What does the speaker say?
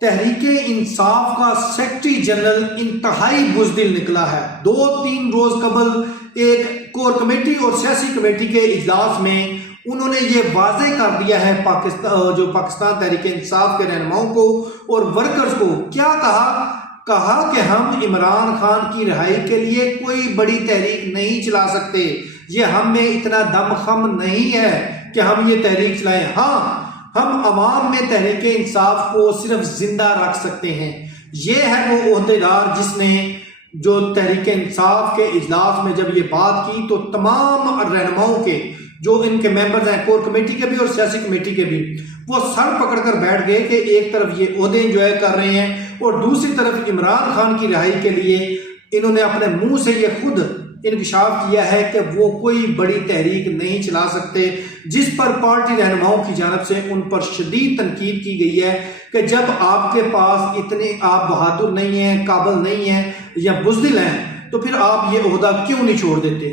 تحریک انصاف کا secretary general انتہائی بزدل نکلا ہے۔ 2-3 روز قبل ایک کور کمیٹی اور سیاسی کمیٹی کے اجلاس میں انہوں نے یہ واضح کر دیا ہے پاکستان تحریک انصاف کے رہنماؤں کو اور ورکرز کو، کیا کہا کہ ہم عمران خان کی رہائی کے لیے کوئی بڑی تحریک نہیں چلا سکتے، یہ ہم میں اتنا دم خم نہیں ہے کہ ہم یہ تحریک چلائیں، ہاں ہم عوام میں تحریک انصاف کو صرف زندہ رکھ سکتے ہیں۔ یہ ہے وہ عہدیدار جس نے جو تحریک انصاف کے اجلاس میں جب یہ بات کی تو تمام رہنماؤں کے جو ان کے ممبرز ہیں، کور کمیٹی کے بھی اور سیاسی کمیٹی کے بھی، وہ سر پکڑ کر بیٹھ گئے کہ ایک طرف یہ عہدے انجوائے کر رہے ہیں اور دوسری طرف عمران خان کی رہائی کے لیے انہوں نے اپنے منہ سے یہ خود انکشاف کیا ہے کہ وہ کوئی بڑی تحریک نہیں چلا سکتے، جس پر پارٹی رہنماؤں کی جانب سے ان پر شدید تنقید کی گئی ہے کہ جب آپ کے پاس اتنے آپ بہادر نہیں ہیں، قابل نہیں ہیں یا بزدل ہیں تو پھر آپ یہ عہدہ کیوں نہیں چھوڑ دیتے۔